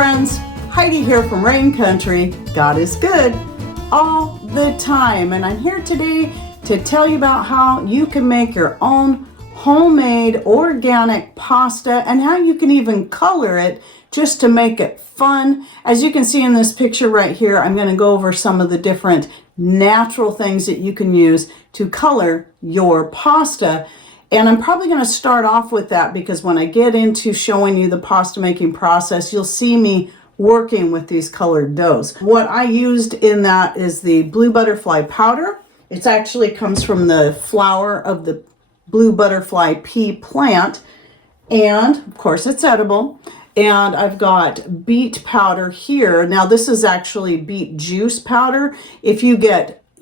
friends, Heidi here from Rain Country. God is good all the time, and I'm here today to tell you about how you can make your own homemade organic pasta and how you can even color it just to make it fun. As you can see in this picture right here, I'm going to go over some of the different natural things that you can use to color your pasta. And I'm probably going to start off with that because when I get into showing you the pasta making process, you'll see me working with these colored doughs. What I used in that is the blue butterfly powder. It actually comes from the flower of the blue butterfly pea plant. And of course it's edible. And I've got beet powder here. Now this is actually beet juice powder. If you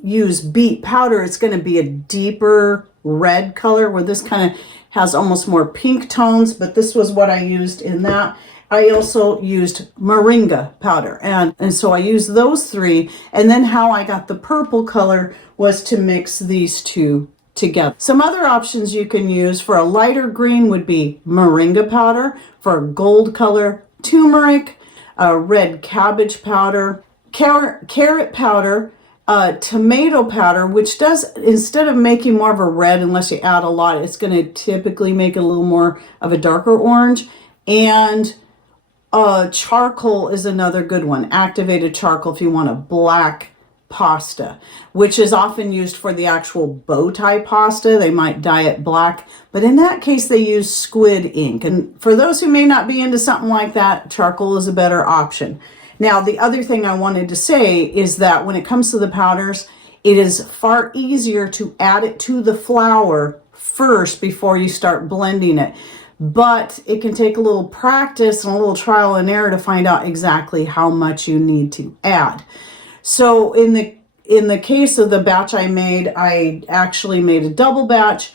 use beet powder, it's going to be a deeper red color, where this kind of has almost more pink tones, but this was what I used in that. I also used moringa powder, and so I used those three, and then how I got the purple color was to mix these two together. Some other options you can use for a lighter green would be moringa powder, for a gold color, turmeric, red cabbage powder, carrot powder, tomato powder, which does, instead of making more of a red, unless you add a lot, it's going to typically make it a little more of a darker orange. And charcoal is another good one, activated charcoal if you want a black pasta, which is often used for the actual bow tie pasta. They might dye it black, but in that case they use squid ink. And for those who may not be into something like that, charcoal is a better option. Now, the other thing I wanted to say is that when it comes to the powders, it is far easier to add it to the flour first before you start blending it. But it can take a little practice and a little trial and error to find out exactly how much you need to add. So in the case of the batch I made, I actually made a double batch.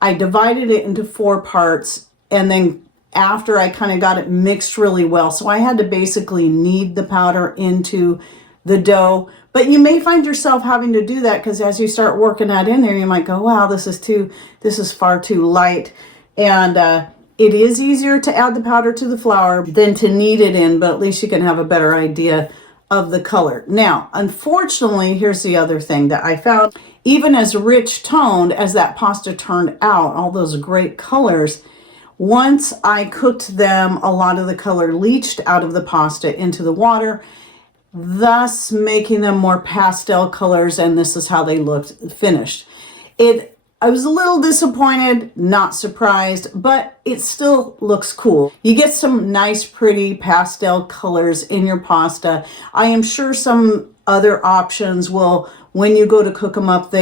I divided it into 4 parts, and then after I kind of got it mixed really well. So I had to basically knead the powder into the dough. But you may find yourself having to do that because as you start working that in there, you might go, wow, this is far too light. And it is easier to add the powder to the flour than to knead it in, but at least you can have a better idea of the color. Now, unfortunately, here's the other thing that I found. Even as rich toned as that pasta turned out, all those great colors, once I cooked them, a lot of the color leached out of the pasta into the water, thus making them more pastel colors, and this is how they looked finished. I was a little disappointed, not surprised, but it still looks cool. You get some nice, pretty pastel colors in your pasta. I am sure some other options will, when you go to cook them up,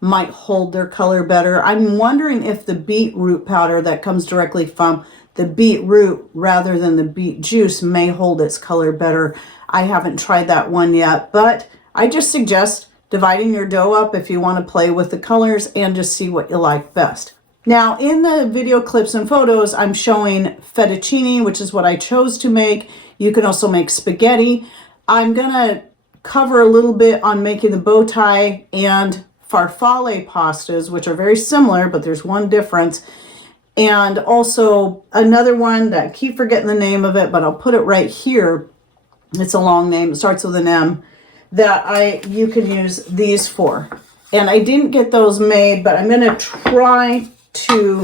might hold their color better. I'm wondering if the beetroot powder that comes directly from the beetroot rather than the beet juice may hold its color better. I haven't tried that one yet, but I just suggest dividing your dough up if you want to play with the colors and just see what you like best. Now, in the video clips and photos, I'm showing fettuccine, which is what I chose to make. You can also make spaghetti. I'm going to cover a little bit on making the bow tie and farfalle pastas, which are very similar, but there's one difference. And also another one that I keep forgetting the name of it, but I'll put it right here. It's a long name. It starts with an M. That you can use these for. And I didn't get those made, but I'm going to try to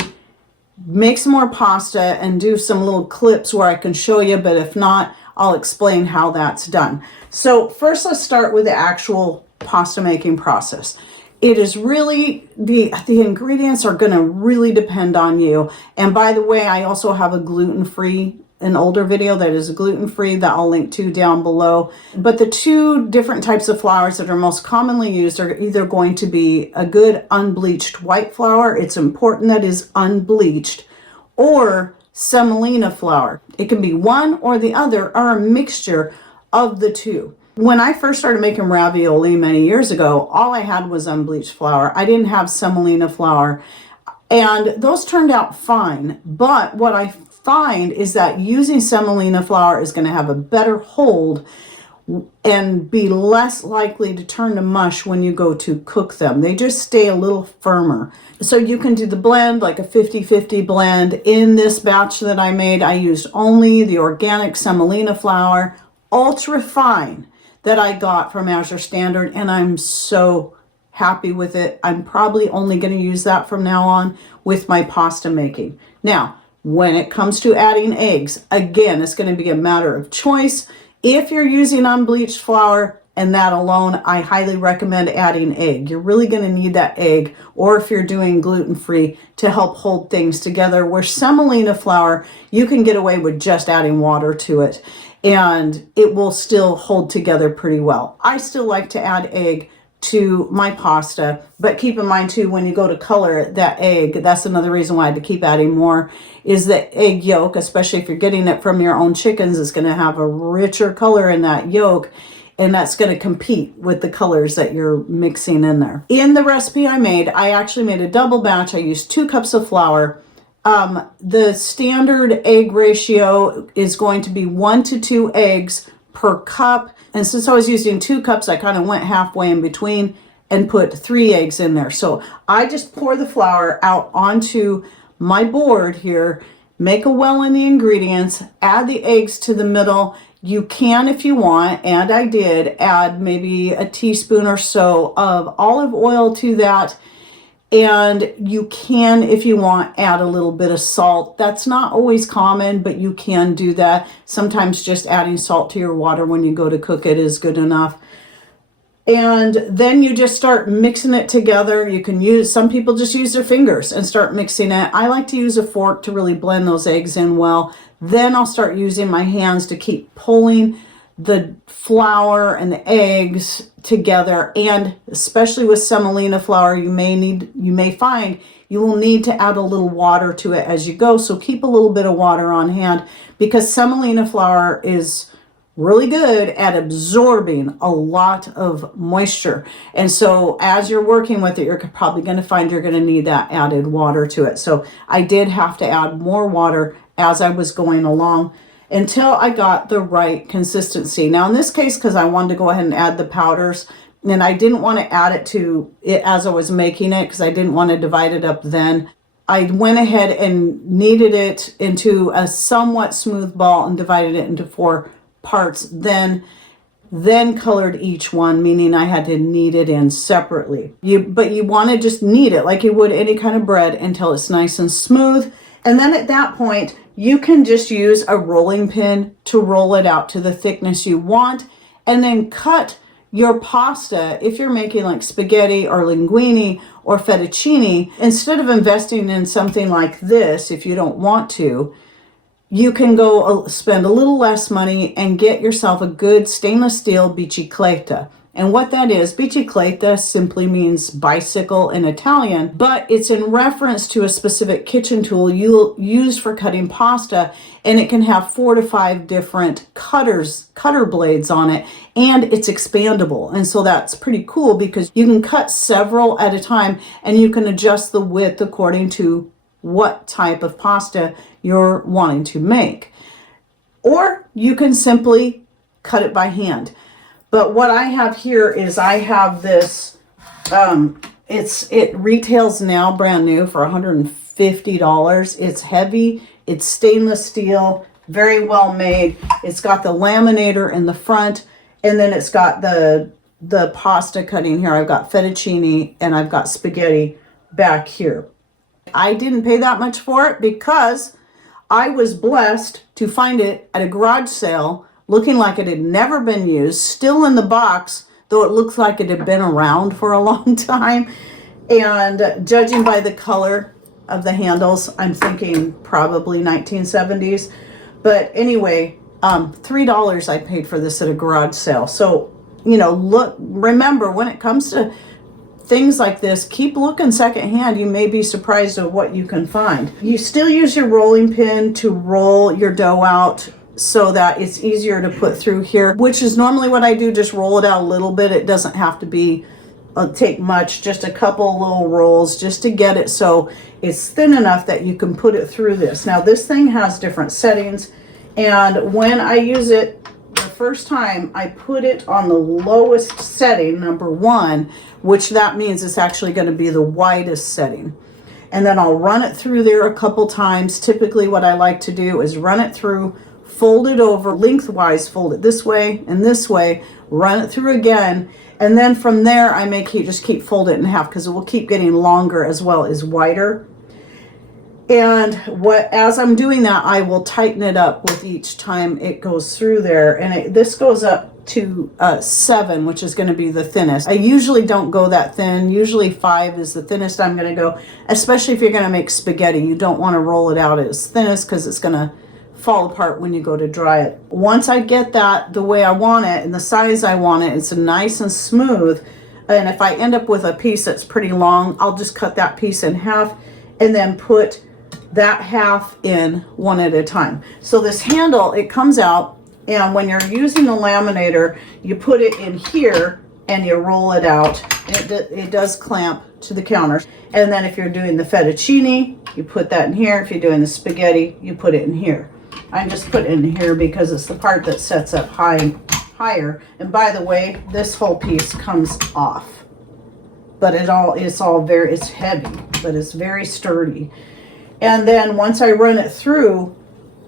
make some more pasta and do some little clips where I can show you, but if not, I'll explain how that's done. So first, let's start with the actual pasta making process. It is really, the ingredients are going to really depend on you. And by the way, I also have a gluten-free, an older video that is gluten-free that I'll link to down below. But the 2 different types of flours that are most commonly used are either going to be a good unbleached white flour. It's important that is unbleached, or semolina flour. It can be one or the other, or a mixture of the 2. When I first started making ravioli many years ago, all I had was unbleached flour. I didn't have semolina flour, and those turned out fine. But what I find is that using semolina flour is going to have a better hold and be less likely to turn to mush when you go to cook them. They just stay a little firmer. So you can do the blend, like a 50-50 blend. In this batch that I made, I used only the organic semolina flour, ultra fine, that I got from Azure Standard, and I'm so happy with it. I'm probably only going to use that from now on with my pasta making. Now, when it comes to adding eggs, again, it's going to be a matter of choice. If you're using unbleached flour and that alone, I highly recommend adding egg. You're really going to need that egg, or if you're doing gluten-free, to help hold things together. Where semolina flour, you can get away with just adding water to it, and it will still hold together pretty well. I still like to add egg to my pasta, but keep in mind too, when you go to color that egg, that's another reason why I had to keep adding more, is that egg yolk, especially if you're getting it from your own chickens, is going to have a richer color in that yolk, and that's going to compete with the colors that you're mixing in there. In the recipe I made, I actually made a double batch. I used 2 cups of flour. The standard egg ratio is going to be 1 to 2 eggs per cup. And since I was using 2 cups, I kind of went halfway in between and put 3 eggs in there. So I just pour the flour out onto my board here, make a well in the ingredients, add the eggs to the middle. You can, if you want, and I did, add maybe a teaspoon or so of olive oil to that. And you can, if you want, add a little bit of salt. That's not always common, but you can do that. Sometimes just adding salt to your water when you go to cook it is good enough. And then you just start mixing it together. You can use, some people just use their fingers and start mixing it. I like to use a fork to really blend those eggs in well. Then I'll start using my hands to keep pulling the flour and the eggs together. And especially with semolina flour, you may find you will need to add a little water to it as you go. So keep a little bit of water on hand, because semolina flour is really good at absorbing a lot of moisture. And so as you're working with it, you're probably going to find you're going to need that added water to it. So I did have to add more water as I was going along until I got the right consistency. Now in this case, because I wanted to go ahead and add the powders, and I didn't want to add it to it as I was making it, because I didn't want to divide it up then, I went ahead and kneaded it into a somewhat smooth ball and divided it into 4 parts, then colored each one, meaning I had to knead it in separately. But you want to just knead it like you would any kind of bread until it's nice and smooth. And then at that point, you can just use a rolling pin to roll it out to the thickness you want, and then cut your pasta. If you're making like spaghetti or linguine or fettuccine, instead of investing in something like this, if you don't want to, you can go spend a little less money and get yourself a good stainless steel bicicletta. And what that is, bicicletta simply means bicycle in Italian, but it's in reference to a specific kitchen tool you'll use for cutting pasta, and it can have 4 to 5 different cutter blades on it, and it's expandable. And so that's pretty cool, because you can cut several at a time, and you can adjust the width according to what type of pasta you're wanting to make. Or you can simply cut it by hand. But what I have here is I have this, it retails now brand new for $150. It's heavy, it's stainless steel, very well made. It's got the laminator in the front, and then it's got the pasta cutting here. I've got fettuccine and I've got spaghetti back here. I didn't pay that much for it because I was blessed to find it at a garage sale, looking like it had never been used, still in the box, though it looks like it had been around for a long time. And judging by the color of the handles, I'm thinking probably 1970s. But anyway, $3 I paid for this at a garage sale. So, you know, remember, when it comes to things like this, keep looking secondhand. You may be surprised at what you can find. You still use your rolling pin to roll your dough out so that it's easier to put through here, which is normally what I do. Just roll it out a little bit. It doesn't have to be take much, just a couple little rolls just to get it so it's thin enough that you can put it through this. Now this thing has different settings, and when I use it, the first time I put it on the lowest setting, number 1, which that means it's actually going to be the widest setting. And then I'll run it through there a couple times. Typically what I like to do is run it through, fold it over lengthwise, fold it this way and this way, run it through again. And then from there, I may just keep folding it in half because it will keep getting longer as well as wider. And as I'm doing that, I will tighten it up with each time it goes through there. And this goes up to 7, which is going to be the thinnest. I usually don't go that thin. Usually 5 is the thinnest I'm going to go, especially if you're going to make spaghetti. You don't want to roll it out as thinnest because it's going to fall apart when you go to dry it. Once I get that the way I want it and the size I want it, it's nice and smooth. And if I end up with a piece that's pretty long, I'll just cut that piece in half and then put that half in one at a time. So this handle, it comes out, and when you're using the laminator, you put it in here and you roll it out. It does clamp to the counter. And then if you're doing the fettuccine, you put that in here. If you're doing the spaghetti, you put it in here. I just put it in here because it's the part that sets up higher. And by the way, this whole piece comes off. But it's heavy, but it's very sturdy. And then once I run it through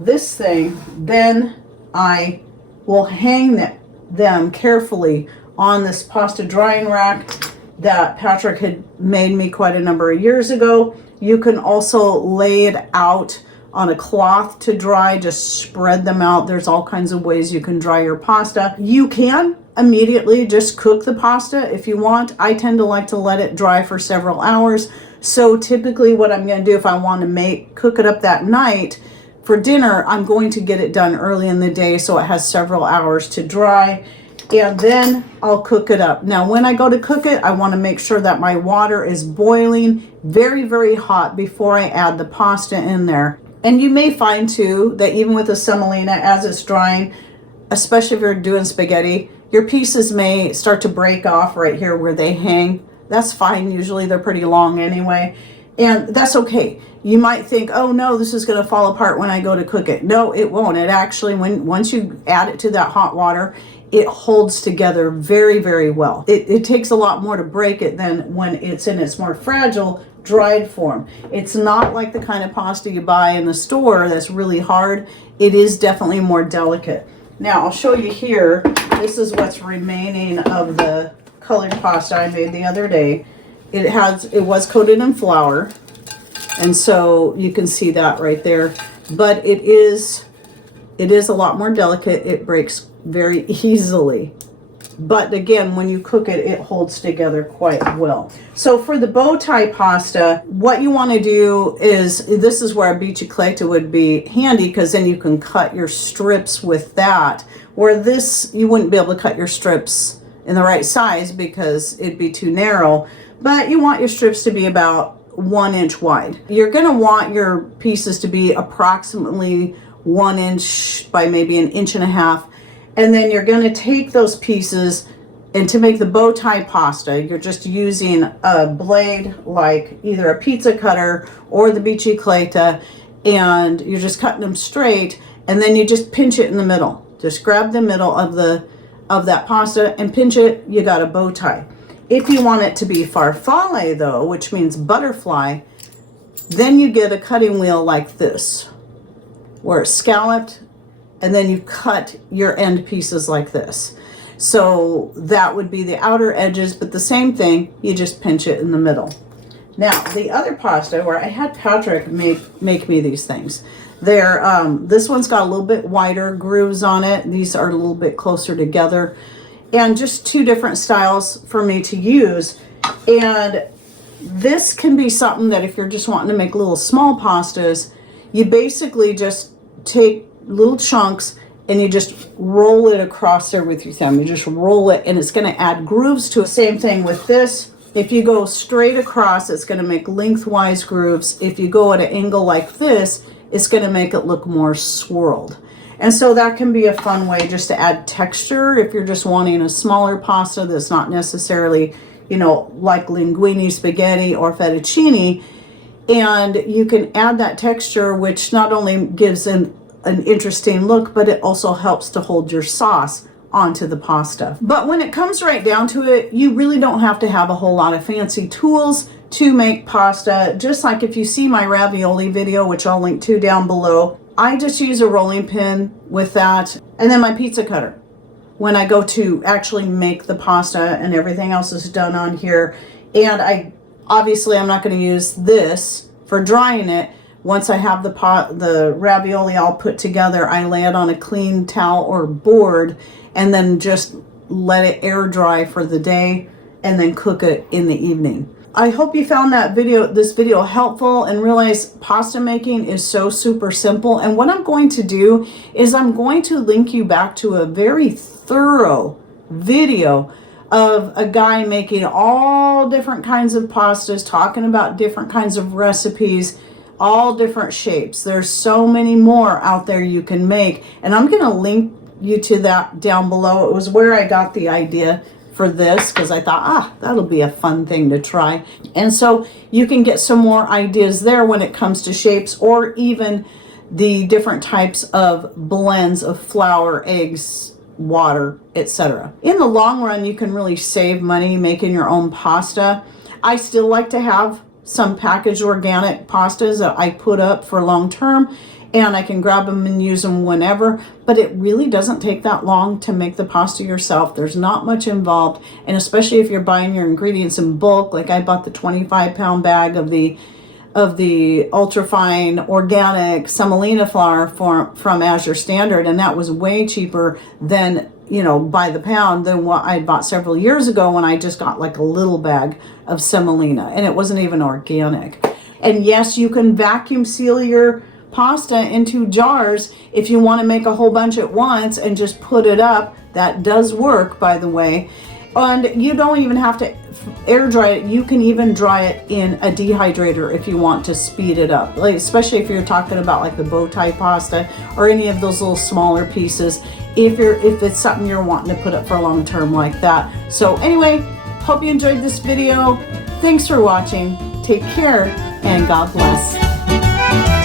this thing, then I will hang them carefully on this pasta drying rack that Patrick had made me quite a number of years ago. You can also lay it out on a cloth to dry, just spread them out. There's all kinds of ways you can dry your pasta. You can immediately just cook the pasta if you want. I tend to like to let it dry for several hours. So typically what I'm going to do if I want to cook it up that night for dinner, I'm going to get it done early in the day so it has several hours to dry, and then I'll cook it up. Now when I go to cook it, I want to make sure that my water is boiling very, very hot before I add the pasta in there. And you may find too that even with the semolina, as it's drying, especially if you're doing spaghetti, your pieces may start to break off right here where they hang. That's fine. Usually they're pretty long anyway. And that's okay. You might think, oh no, this is going to fall apart when I go to cook it. No, it won't. It actually, once you add it to that hot water, it holds together very, very well. It takes a lot more to break it than when it's in its more fragile, dried form. It's not like the kind of pasta you buy in the store that's really hard. It is definitely more delicate. Now I'll show you here. This is what's remaining of the colored pasta I made the other day. It was coated in flour, and so you can see that right there. But it is a lot more delicate. It breaks very easily. But again, when you cook it, it holds together quite well. So for the bow tie pasta, what you want to do is, this is where a bicicletta would be handy, because then you can cut your strips with that. Where this, you wouldn't be able to cut your strips in the right size because it'd be too narrow. But you want your strips to be about 1 inch wide. You're going to want your pieces to be approximately 1 inch by maybe 1.5 inches. And then you're going to take those pieces, and to make the bow tie pasta, you're just using a blade like either a pizza cutter or the bicicletta, and you're just cutting them straight, and then you just pinch it in the middle. Just grab the middle of that pasta and pinch it, you got a bow tie. If you want it to be farfalle though, which means butterfly, then you get a cutting wheel like this, where it's scalloped, and then you cut your end pieces like this. So that would be the outer edges, but the same thing, you just pinch it in the middle. Now, the other pasta, where I had Patrick make me these things, this one's got a little bit wider grooves on it. These are a little bit closer together, and just 2 different styles for me to use. And this can be something that if you're just wanting to make little small pastas, you basically just take little chunks and you just roll it across there with your thumb. You just roll it, and it's going to add grooves to it. Same thing with this. If you go straight across, it's going to make lengthwise grooves. If you go at an angle like this, it's going to make it look more swirled. And so that can be a fun way just to add texture if you're just wanting a smaller pasta that's not necessarily, like linguine spaghetti or fettuccine. And you can add that texture, which not only gives an interesting look, but it also helps to hold your sauce onto the pasta. But when it comes right down to it, you really don't have to have a whole lot of fancy tools to make pasta. Just like if you see my ravioli video, which I'll link to down below, I just use a rolling pin with that, and then my pizza cutter when I go to actually make the pasta, and everything else is done on here. And I'm not going to use this for drying it. Once I have the ravioli all put together, I lay it on a clean towel or board and then just let it air dry for the day and then cook it in the evening. I hope you found this video helpful and realize pasta making is so super simple. And what I'm going to do is I'm going to link you back to a very thorough video of a guy making all different kinds of pastas, talking about different kinds of recipes, all different shapes. There's so many more out there you can make, and I'm going to link you to that down below. It was where I got the idea for this, because I thought, that'll be a fun thing to try. And so you can get some more ideas there when it comes to shapes, or even the different types of blends of flour, eggs, water, etc. In the long run, you can really save money making your own pasta. I still like to have some packaged organic pastas that I put up for long term, and I can grab them and use them whenever, but it really doesn't take that long to make the pasta yourself. There's not much involved, and especially if you're buying your ingredients in bulk, like I bought the 25-pound bag of the ultra-fine organic semolina flour from Azure Standard, and that was way cheaper than, by the pound, than what I bought several years ago when I just got like a little bag of semolina, and it wasn't even organic. And yes, you can vacuum seal your pasta into jars if you want to make a whole bunch at once and just put it up. That does work, by the way. And you don't even have to air dry it. You can even dry it in a dehydrator if you want to speed it up, like especially if you're talking about like the bow tie pasta or any of those little smaller pieces, if it's something you're wanting to put up for long term like that. So anyway, hope you enjoyed this video. Thanks for watching. Take care and God bless.